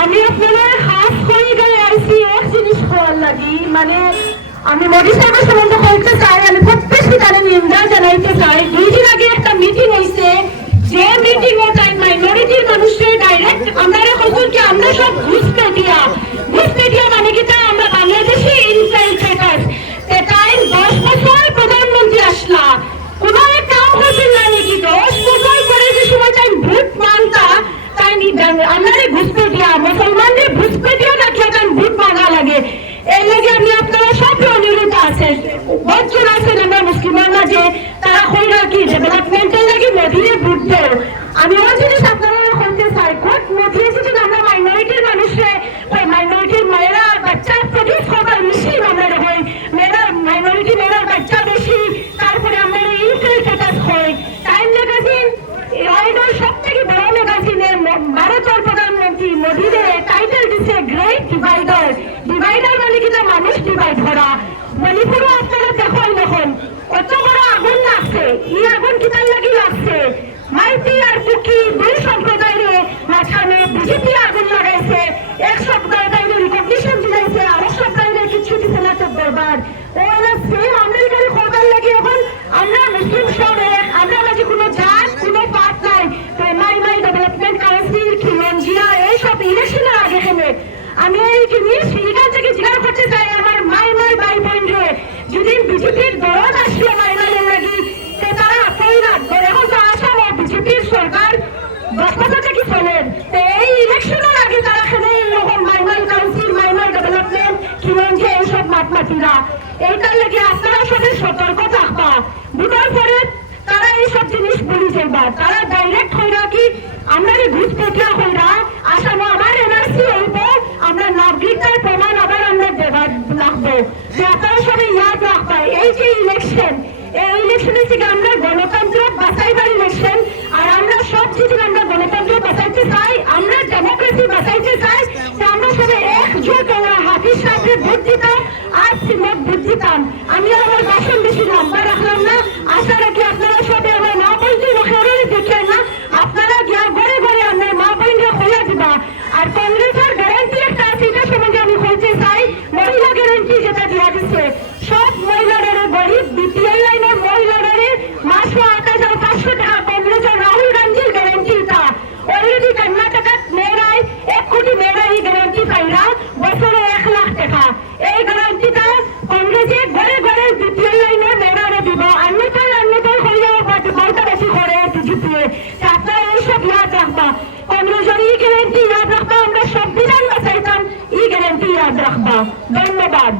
আমি আপনাদের হাফ হয়ে গেলে আইসি এক জিনিস হওয়ার লাগি মানে আমি মোদী সাহেবের সম্বন্ধে বলতে চাই, আমি প্রত্যেকটি তাদের নিন্দা জানাইতে চাই। দুই দিন আগে একটা মিটিং হয়েছে যে মিটিং ও তাই মাইনরিটির মানুষের ডাইরেক্ট আমরা কখন কি আমরা সব ঘুষ পেটিয়া ঘুষ পেটিয়া মানে কি তা আমরা বাংলাদেশে ইনফিল্ট্রেটার তাই দশ বছর প্রধানমন্ত্রী আসলা কোনো এক কাম করছেন না নাকি দশ বছর পরে যে সময় তাই ভোট মানতা তাই আপনারে ঘুষপে দিয়া মুসলমানদের ঘুষপে দিয়া রাখিয়া তাই ভোট মানা লাগে এই লাগে আমি আপনারা সব অনুরোধ আছে বচ্চন আছেন আমরা মুসলিমের মাঝে তারা হই রাখি ডেভেলপমেন্টের লাগে মোদিরে ভোট দেও আমি ওই জিনিস আপনারা করতে চাই। কোট মোদি যদি আমরা মাইনরিটির মানুষে মাইনরিটির মেয়েরা বাচ্চা প্রডিউস করবার মেশিন আমরা হই মেয়েরা মাইনরিটি মেয়েরার বাচ্চা বেশি তারপরে আমরা ইনফিল্ট্রেটাস হই টাইম ম্যাগাজিন ওয়ার্ল্ডের সব থেকে বড় ম্যাগাজিনের ভারতের প্রধানমন্ত্রী মোদিরে টাইটেল দিছে গ্রেট ডিভাইডার ডিভাইডার মানে কিনা মানুষ ডিভাইড করা। মণিপুরও আপনারা দেখুন দেখুন। কত বড় আগুন লাগছে। ই আগুন কিতার লাগি লাগছে? কোনো জাত নাই। মাই মাই ডেভেলপমেন্ট কাউন্সিল এইসব ইলেকশনের আগে আমি এই জিনিস এখান থেকে জিজ্ঞাসা করতে চাই, আমার মাই মাই ভাই বোন যদি তারা এইসব জিনিস বলি যাইবা তারা ডাইরেক্ট হইরা কি? আমরা যে ঘুষ পেটিয়া হইরা? আসাম আমার এনআরসি হইব, আমরা নাগরিকতার প্রমাণ আবার আমরা দেবার লাগবো। আপনারা সবাই ইয়াদ রাখবা এই যে ইলেকশন এই ইলেকশনে থেকে আমরা গণতন্ত্র বাঁচাইবার ইলেকশন আর আমরা সব যদি আমরা গণতন্ত্র বাঁচাইতে চাই আমরা ডেমোক্রেসি বাঁচাইতে চাই তো আমরা আমার আশা রাখি আপনারা আমার মা মুখেরই দেখেন না। আপনারা গিয়া ঘরে ঘরে আপনার মা বোনকে খোলা দিবা। আর কংগ্রেসের গ্যারান্টি একটা আছে, এটা সম্বন্ধে আমি বলতে চাই। মহিলা গ্যারান্টি যেটা দেওয়া দিচ্ছে সব মহিলাদের গরিব বিপিএল লাইনের মহিলাদের মাসে আট হাজার পাঁচশো টাকা কংগ্রেসের রাহুল গান্ধীর গ্যারান্টি এটা অলরেডি কর্ণাটকাত মেয়েরাই এক কোটি মেয়েরা এই গ্যারান্টি পাইরা বছরে এক লাখ টাকা এই গ্যারান্টিটা কংগ্রেসে ঘরে ঘরে বিপিএল লাইনের মেয়েরা দিব অন্যতম অন্যতম হইলেও বলতে বেশি করে বিজেপি আপনারা এইসব ইয়াদ রাখবা কংগ্রেসের এই গ্যারান্টি ইয়াদ রাখবা আমরা সংবিধান বাঁচাইতাম এই গ্যারান্টি ইয়াদ রাখবা ধন্যবাদ